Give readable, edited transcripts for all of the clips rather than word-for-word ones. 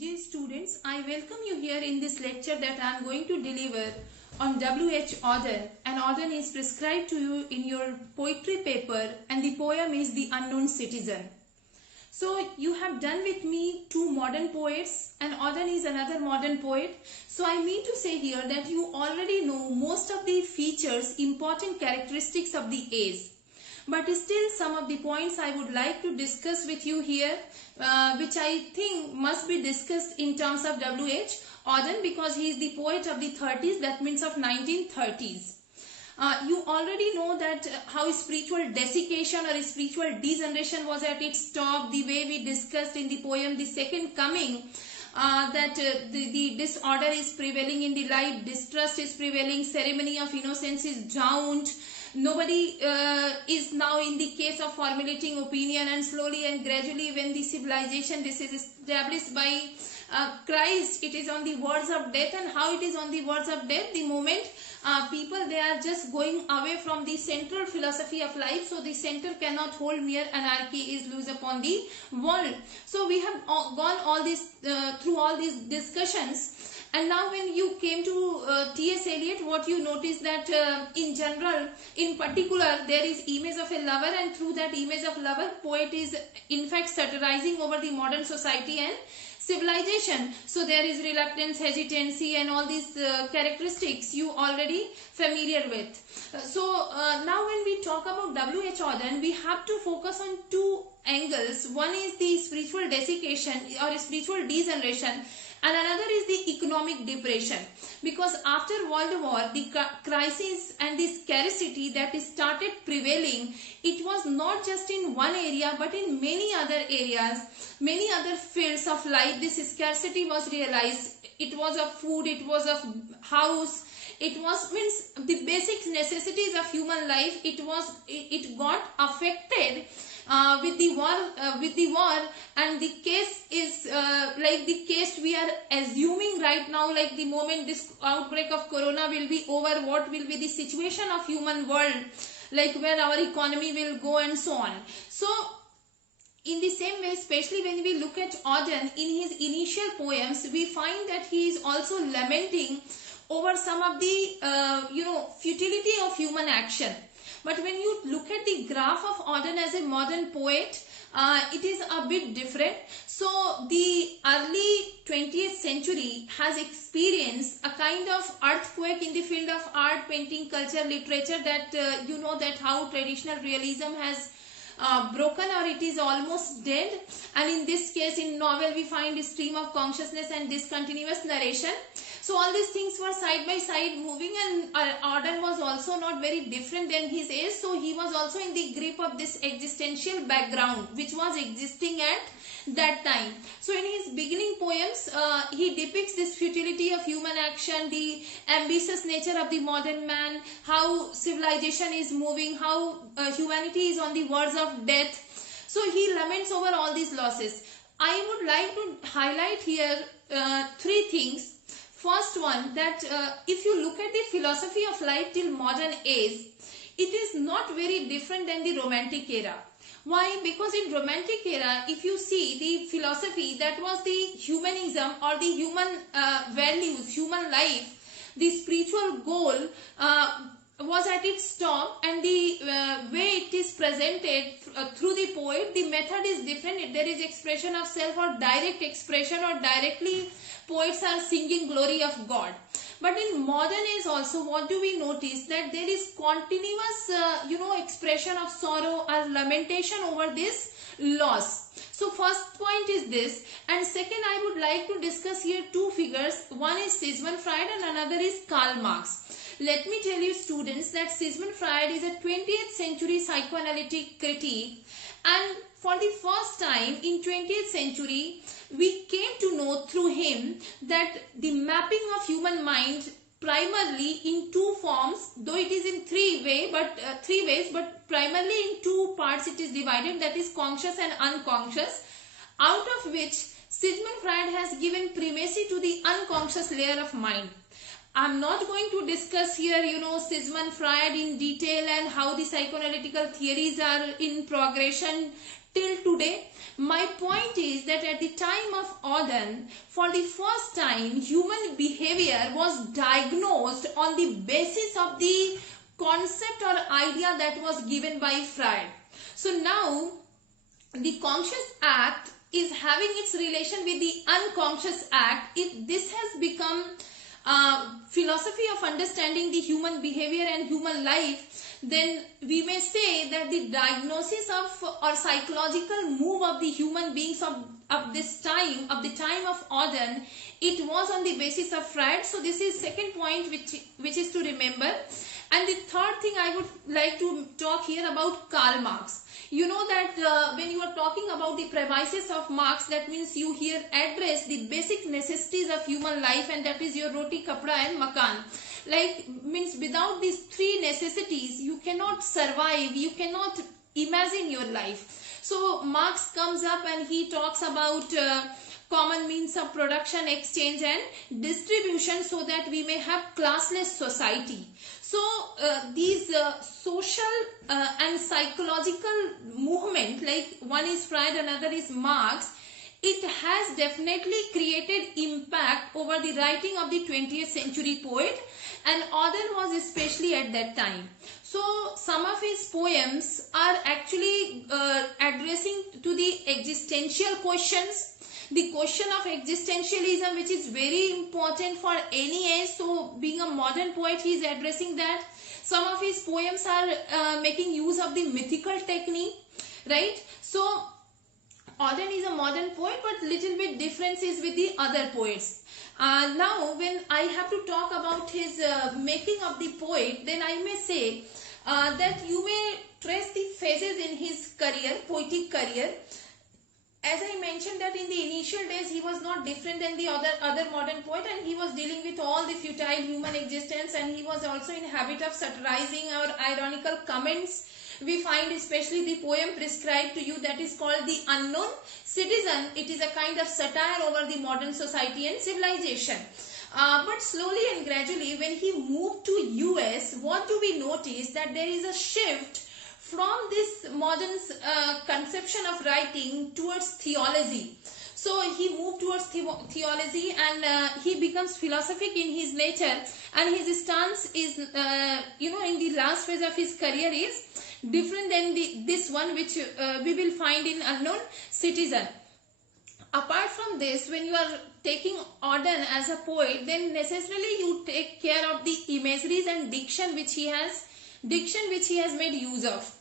Dear students, I welcome you here in this lecture that I am going to deliver on W.H Auden, and Auden is prescribed to you in your poetry paper, and the poem is The Unknown Citizen. So you have done with me two modern poets, and Auden is another modern poet. So I mean to say here that you already know most of the features, important characteristics of the age. But still some of the points I would like to discuss with you here, which I think must be discussed in terms of W.H Auden, because he is the poet of the 30s, that means of 1930s. You already know that how spiritual desiccation or spiritual degeneration was at its top, the way we discussed in the poem The Second Coming, that the disorder is prevailing in the life, distrust is prevailing, ceremony of innocence is drowned. Nobody is now in the case of formulating opinion, and slowly and gradually when the civilization this is established by Christ, it is on the verge of death. And how it is on the verge of death? The moment people, they are just going away from the central philosophy of life, so the center cannot hold, mere anarchy is loose upon the world. So we have gone all this through all these discussions. And now when you came to T.S. Eliot, what you notice that in general, in particular, there is image of a lover, and through that image of lover, poet is in fact satirizing over the modern society and civilization. So there is reluctance, hesitancy, and all these characteristics you already familiar with. So now when we talk about W.H Auden, we have to focus on two angles. One is the spiritual desiccation or spiritual degeneration, and another is the economic depression, because after World War, the crisis and the scarcity that started prevailing, it was not just in one area but in many other areas, many other fields of life. This scarcity was realized. It was of food, it was of house, it was means the basic necessities of human life. It got affected with the war, and the case is like the case we are assuming right now, like the moment this outbreak of corona will be over, what will be the situation of human world, like where our economy will go and so on. So in the same way, especially when we look at Auden, in his initial poems, we find that he is also lamenting over some of the futility of human action. But when you look at the graph of Auden as a modern poet, it is a bit different. So the early 20th century has experienced a kind of earthquake in the field of art, painting, culture, literature, that you know that how traditional realism has broken, or it is almost dead. And in this case, in novel, we find a stream of consciousness and discontinuous narration. So all these things were side by side moving, and Auden was also not very different than his age. So he was also in the grip of this existential background which was existing at that time. So in his beginning poems, he depicts this futility of human action, the ambitious nature of the modern man, how civilization is moving, how humanity is on the verge of death. So he laments over all these losses. I would like to highlight here three things. First one, that if you look at the philosophy of life till modern age, it is not very different than the Romantic era. Why? Because in Romantic era, if you see the philosophy, that was the humanism or the human values, human life, the spiritual goal was at its top, and the way it is presented through the poet, the method is different. There is expression of self or direct expression, or directly poets are singing glory of God. But in modern age also, what do we notice? That there is continuous expression of sorrow or lamentation over this loss. So first point is this, and second, I would like to discuss here two figures. One is Sigmund Freud and another is Karl Marx. Let me tell you students that Sigmund Freud is a 20th century psychoanalytic critique, and for the first time in 20th century, we came to know through him that the mapping of human mind primarily in two forms, though it is in three ways, but primarily in two parts it is divided, that is conscious and unconscious, out of which Sigmund Freud has given primacy to the unconscious layer of mind. I'm not going to discuss here, Sigmund Freud in detail and how the psychoanalytical theories are in progression till today. My point is that at the time of Auden, for the first time, human behavior was diagnosed on the basis of the concept or idea that was given by Freud. So now, the conscious act is having its relation with the unconscious act. If this has become philosophy of understanding the human behavior and human life, then we may say that the diagnosis of or psychological move of the human beings of this time, of the time of Auden, it was on the basis of Freud. So this is second point which is to remember. And the third thing I would like to talk here about Karl Marx. You know that when you are talking about the premises of Marx, that means you here address the basic necessities of human life, and that is your roti, kapda and makan. Like, means without these three necessities, you cannot survive, you cannot imagine your life. So Marx comes up and he talks about common means of production, exchange and distribution, so that we may have classless society. So these social and psychological movement, like one is Freud, another is Marx, it has definitely created impact over the writing of the 20th century poet, and Auden was especially at that time. So some of his poems are actually addressing to the existential questions. The question of existentialism, which is very important for any age. So being a modern poet, he is addressing that. Some of his poems are making use of the mythical technique, right? So Auden is a modern poet, but little bit differences with the other poets. Now when I have to talk about his making of the poet, then I may say that you may trace the phases in his career, poetic career. As I mentioned that in the initial days he was not different than the other modern poet, and he was dealing with all the futile human existence, and he was also in habit of satirizing or ironical comments. We find especially the poem prescribed to you that is called The Unknown Citizen. It is a kind of satire over the modern society and civilization. But slowly and gradually when he moved to US, what do we notice? That there is a shift from this modern conception of writing towards theology. So he moved towards theology, and he becomes philosophic in his nature, and his stance is, in the last phase of his career is different than this one which we will find in Unknown Citizen. Apart from this, when you are taking Auden as a poet, then necessarily you take care of the imageries and diction which he has made use of.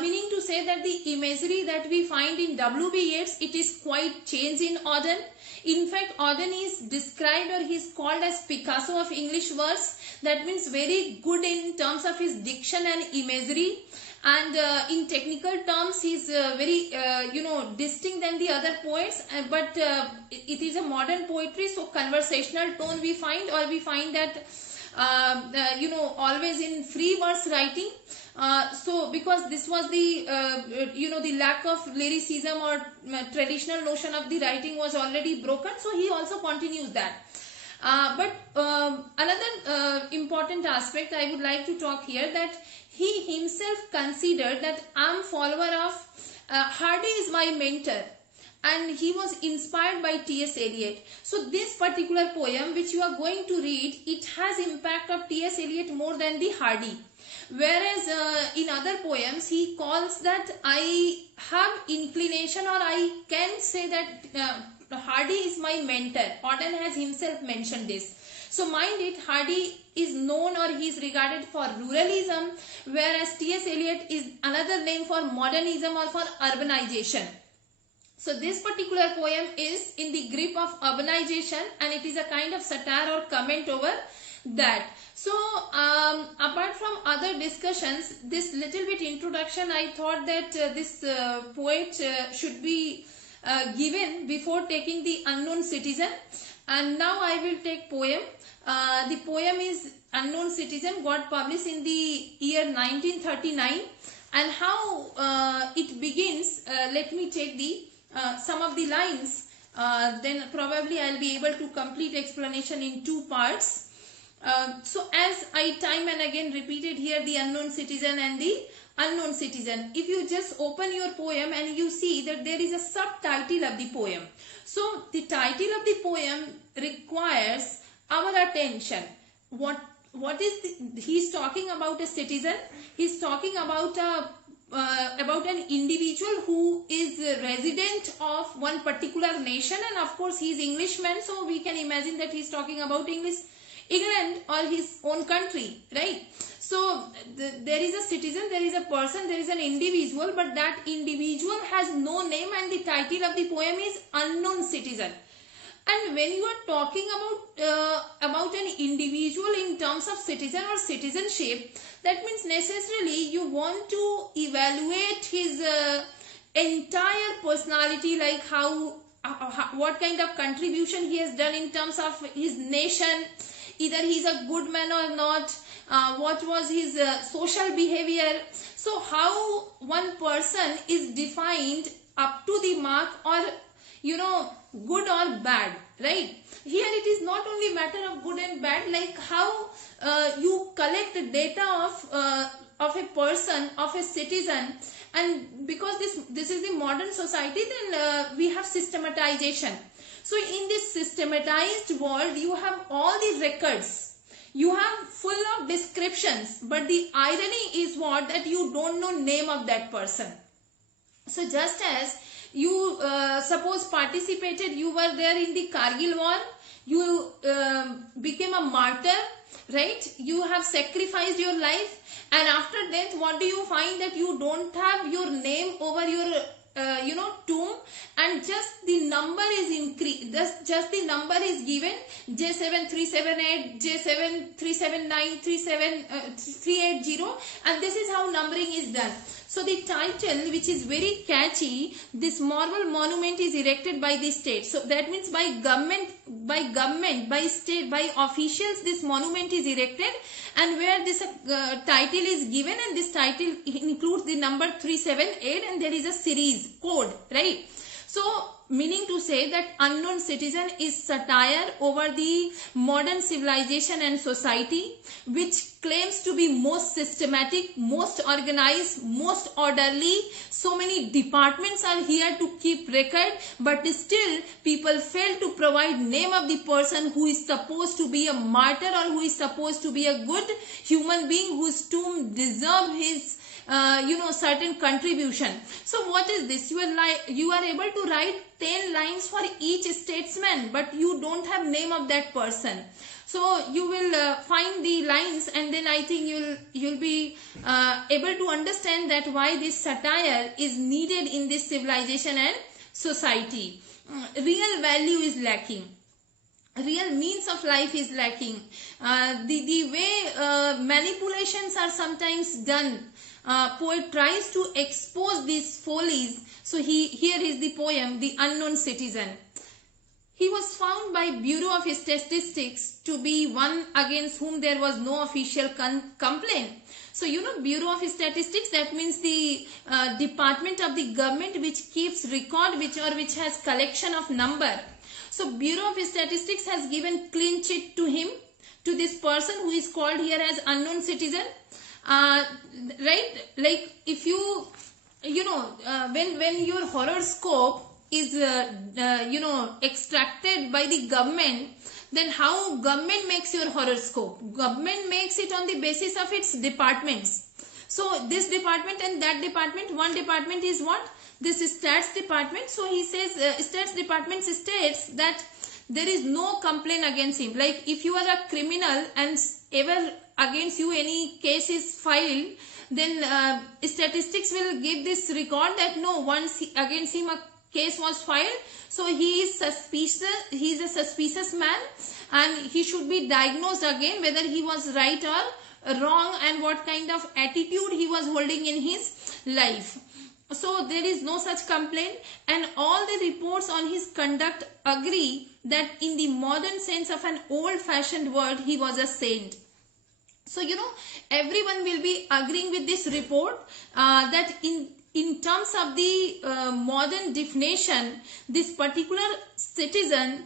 Meaning to say that the imagery that we find in W.H, it is quite changed in Auden. In fact, Auden is described, or he is called as Picasso of English verse. That means very good in terms of his diction and imagery. And in technical terms, he is very, distinct than the other poets. But it is a modern poetry, so conversational tone we find, or we find that always in free verse writing. So because this was the the lack of lyricism or traditional notion of the writing was already broken, so he also continues that. But another important aspect I would like to talk here, that he himself considered that I am follower of Hardy is my mentor, and he was inspired by T.S. Eliot. So this particular poem which you are going to read, it has impact of T.S. Eliot more than the Hardy. Whereas in other poems he calls that I have inclination, or I can say that Hardy is my mentor. Auden has himself mentioned this. So mind it, Hardy is known, or he is regarded for ruralism, whereas T.S. Eliot is another name for modernism or for urbanization. So this particular poem is in the grip of urbanization, and it is a kind of satire or comment over that. So apart from other discussions, this little bit introduction I thought that this poet should be given before taking The Unknown Citizen. And now I will take poem. The poem is Unknown Citizen, got published in the year 1939. And how it begins, let me take the some of the lines, then probably I'll be able to complete explanation in two parts. So as I time and again repeated here, the unknown citizen and the unknown citizen. If you just open your poem and you see that there is a subtitle of the poem. So the title of the poem requires our attention. What is he's talking about a citizen. He's talking about an individual who is a resident of one particular nation, and of course he is Englishman, so we can imagine that he's talking about England or his own country, right? So there is a citizen, there is a person, there is an individual, but that individual has no name, and the title of the poem is Unknown Citizen. And when you are talking about an individual in terms of citizen or citizenship, that means necessarily you want to evaluate his entire personality, like what kind of contribution he has done in terms of his nation, either he is a good man or not, what was his social behavior. So how one person is defined up to the mark, or good or bad, right? Here it is not only matter of good and bad, like how you collect the data of a person, of a citizen. And because this is the modern society, then we have systematization. So in this systematized world, you have all the records, you have full of descriptions, but the irony is what, that you don't know name of that person. So just as you suppose participated, you were there in the Kargil war, you became a martyr, right? You have sacrificed your life, and after death, what do you find? That you don't have your name over your tomb, and just the number is increased, just the number is given, J7378, J7379, 380, and this is how numbering is done. So the title, which is very catchy, this marble monument is erected by the state. So that means by government, by state, by officials, this monument is erected, and where this title is given, and this title includes the number 378, and there is a series code, right? So meaning to say that Unknown Citizen is satire over the modern civilization and society, which claims to be most systematic, most organized, most orderly. So many departments are here to keep record, but still people fail to provide name of the person who is supposed to be a martyr, or who is supposed to be a good human being whose tomb deserve his certain contribution. So what is this? You are able to write 10 lines for each statesman, but you don't have name of that person. So you will find the lines, and then I think you'll be able to understand that why this satire is needed in this civilization and society. Real value is lacking. Real means of life is lacking. The way manipulations are sometimes done, poet tries to expose these follies. So here is the poem, The Unknown Citizen. He was found by Bureau of Statistics to be one against whom there was no official complaint. So Bureau of Statistics, that means the department of the government which keeps record, which has collection of number. So Bureau of Statistics has given clean chit to him, to this person who is called here as Unknown Citizen. Right? Like if when your horoscope is extracted by the government, then how government makes your horoscope? Government makes it on the basis of its departments. So this department and that department, one department is what? This stats department. So he says stats department states that there is no complaint against him. Like if you are a criminal and ever against you any case is filed, then statistics will give this record that no, once against him a case was filed, so he is suspicious, he is a suspicious man, and he should be diagnosed again whether he was right or wrong, and what kind of attitude he was holding in his life. So there is no such complaint, and all the reports on his conduct agree that in the modern sense of an old-fashioned word, he was a saint. So everyone will be agreeing with this report that in terms of the modern definition, this particular citizen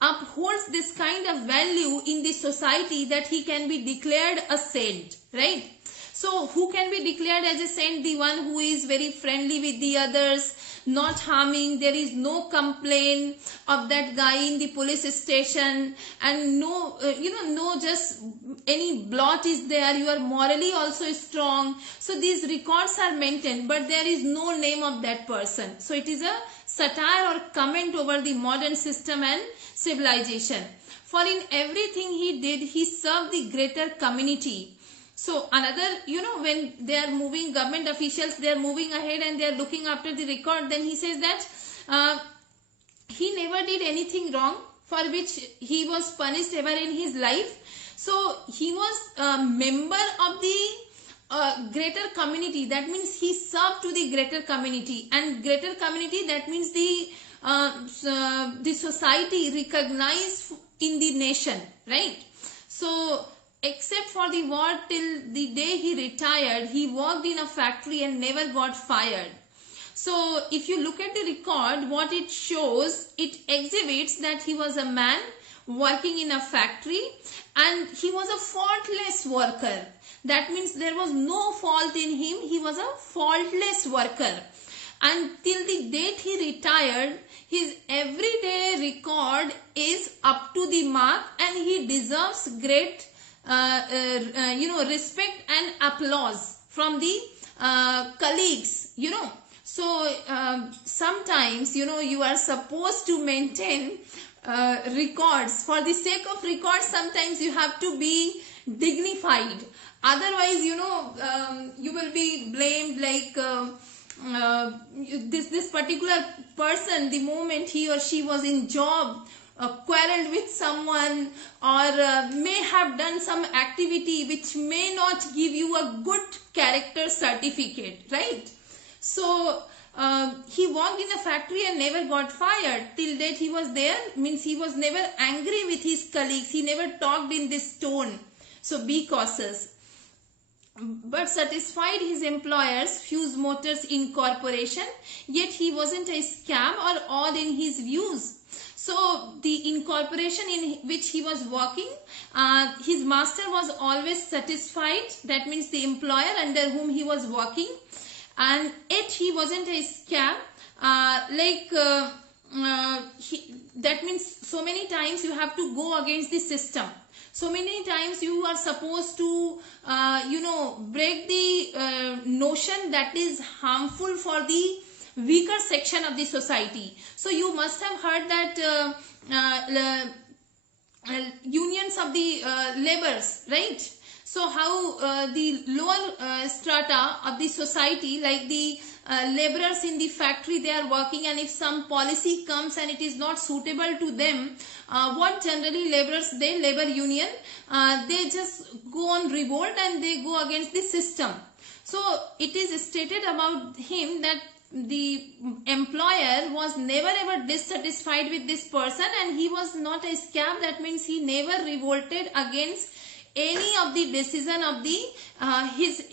upholds this kind of value in the society that he can be declared a saint, right? So who can be declared as a saint? The one who is very friendly with the others, not harming, there is no complaint of that guy in the police station, and no, no just any blot is there, you are morally also strong. So these records are maintained, but there is no name of that person. So it is a satire or comment over the modern system and civilization. For in everything he did, he served the greater community. So another, when they are moving, government officials, they are moving ahead and they are looking after the record, then he says that he never did anything wrong for which he was punished ever in his life. So he was a member of the greater community. That means he served to the greater community, and greater community, that means the society recognized in the nation, right? So except for the war, till the day he retired, he worked in a factory and never got fired. So if you look at the record, what it shows, it exhibits that he was a man working in a factory and he was a faultless worker. That means there was no fault in him. He was a faultless worker. And till the date he retired, his everyday record is up to the mark and he deserves great respect and applause from the colleagues, So sometimes, you are supposed to maintain records. For the sake of records, sometimes you have to be dignified. Otherwise, you will be blamed like this particular person, the moment he or she was in job, quarreled with someone, or may have done some activity which may not give you a good character certificate, right? So he worked in a factory and never got fired. Till date he was there, means he was never angry with his colleagues. He never talked in this tone. So be cautious. But satisfied his employers, Fuse Motors Incorporation, yet he wasn't a scam or odd in his views. So the incorporation in which he was working, his master was always satisfied. That means the employer under whom he was working, and yet he wasn't a scam. That means so many times you have to go against the system. So many times you are supposed to, break the notion that is harmful for the weaker section of the society. So you must have heard that unions of the laborers, right? So how the lower strata of the society, like the laborers in the factory, they are working, and if some policy comes and it is not suitable to them, what generally laborers, they labor union, they just go on revolt and they go against the system. So it is stated about him that the employer was never ever dissatisfied with this person, and he was not a scam. That means he never revolted against any of the decision of the his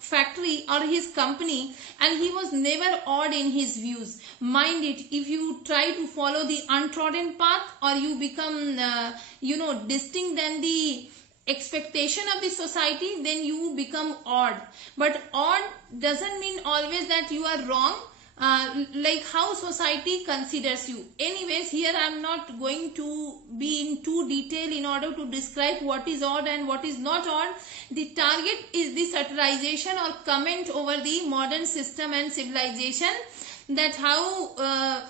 factory or his company, and he was never odd in his views. Mind it, if you try to follow the untrodden path, or you become distinct than the expectation of the society, then you become odd. But odd doesn't mean always that you are wrong, like how society considers you. Anyways, here I am not going to be in too detail in order to describe what is odd and what is not odd. The target is the satirization or comment over the modern system and civilization, that how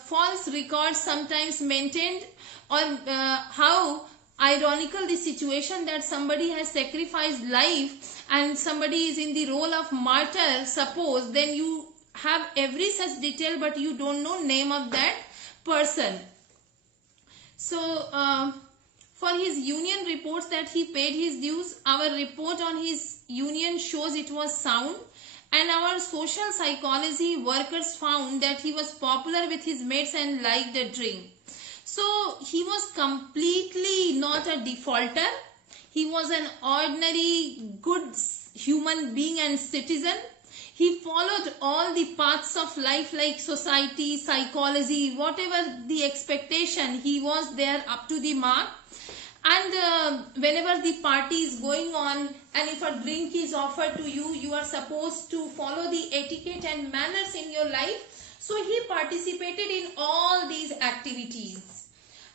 false records sometimes maintained, or how ironical the situation that somebody has sacrificed life and somebody is in the role of martyr, suppose, then you have every such detail but you don't know name of that person. So for his union reports that he paid his dues, our report on his union shows it was sound, and our social psychology workers found that he was popular with his mates and liked a drink. So he was completely not a defaulter. He was an ordinary good human being and citizen. He followed all the paths of life like society, psychology, whatever the expectation, he was there up to the mark. And whenever the party is going on and if a drink is offered to you, you are supposed to follow the etiquette and manners in your life. So he participated in all these activities.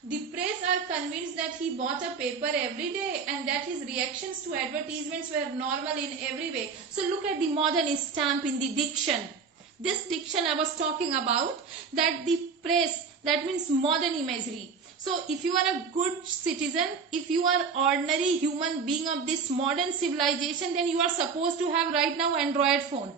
The press are convinced that he bought a paper every day and that his reactions to advertisements were normal in every way. So look at the modern stamp in the diction. This diction I was talking about, that the press, that means modern imagery. So if you are a good citizen, if you are ordinary human being of this modern civilization, then you are supposed to have right now Android phone,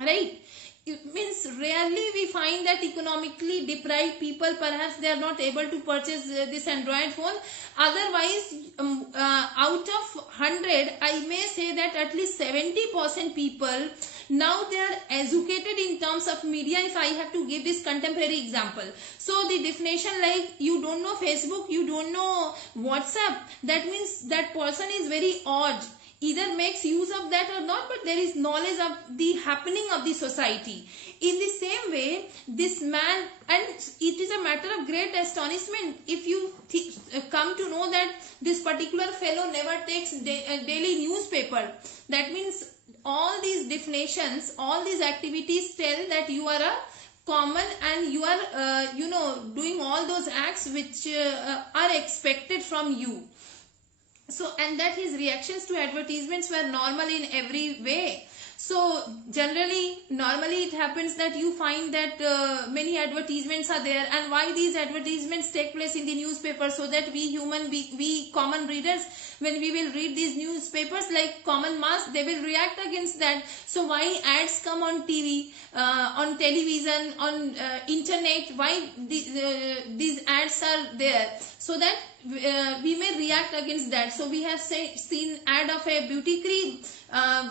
right? It means rarely we find that economically deprived people, perhaps they are not able to purchase this Android phone. Otherwise, out of 100, I may say that at least 70% people, now they are educated in terms of media. If I have to give this contemporary example, so the definition, like you don't know Facebook, you don't know WhatsApp, that means that person is very odd, either makes use of that or not, but there is knowledge of the happening of the society. In the same way, this man, and it is a matter of great astonishment if you come to know that this particular fellow never takes daily newspaper. That means all these definitions, all these activities tell that you are a common and you are doing all those acts which are expected from you. So, and that his reactions to advertisements were normal in every way. So generally, normally it happens that you find that many advertisements are there, and why these advertisements take place in the newspaper, so that we common readers, when we will read these newspapers like common mass, they will react against that. So why ads come on TV, on television, on internet, why these ads are there, so that we may react against that. So we have seen ad of a beauty cream,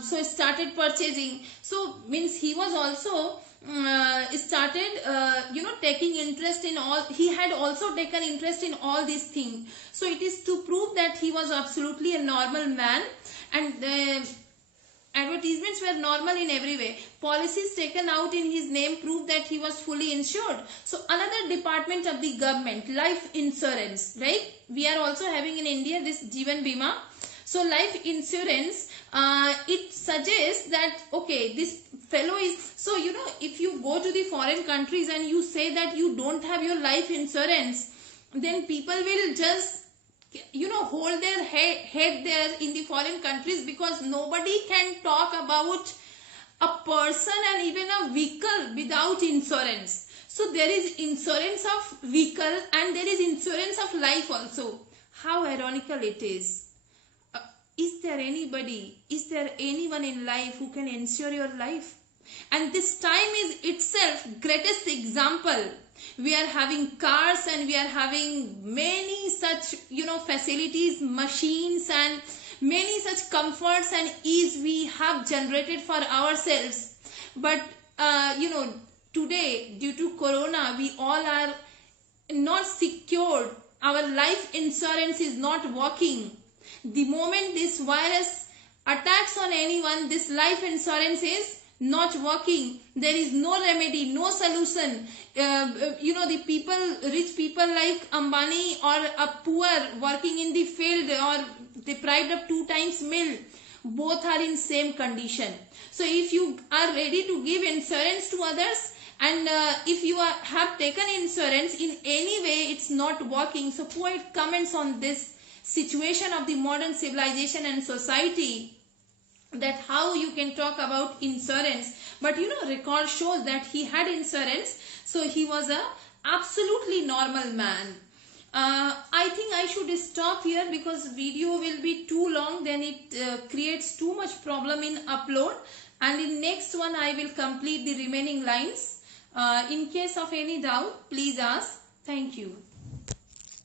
so started purchasing. So means he was also started taking interest in all, he had also taken interest in all these things. So it is to prove that he was absolutely a normal man, and advertisements were normal in every way. Policies taken out in his name proved that he was fully insured. So another department of the government, life insurance, right? We are also having in India this Jeevan Bima. So life insurance, it suggests that, okay, this fellow is, so if you go to the foreign countries and you say that you don't have your life insurance, then people will just hold their head there in the foreign countries, because nobody can talk about a person and even a vehicle without insurance. So there is insurance of vehicle and there is insurance of life also. How ironical it is. Is there anyone in life who can insure your life? And this time is itself greatest example. We are having cars and we are having many such facilities, machines, and many such comforts and ease we have generated for ourselves. But today, due to corona, we all are not secured. Our life insurance is not working. The moment this virus attacks on anyone, this life insurance is not working. There is no remedy, no solution. The people, rich people like Ambani, or a poor working in the field or deprived of 2 times meal, both are in same condition. So if you are ready to give insurance to others, and if you have taken insurance, in any way it's not working. So poet comments on this situation of the modern civilization and society, that how you can talk about insurance, but record shows that he had insurance, so he was a absolutely normal man. I think I should stop here because video will be too long, then it creates too much problem in upload, and in next one I will complete the remaining lines. In case of any doubt, please ask. Thank you.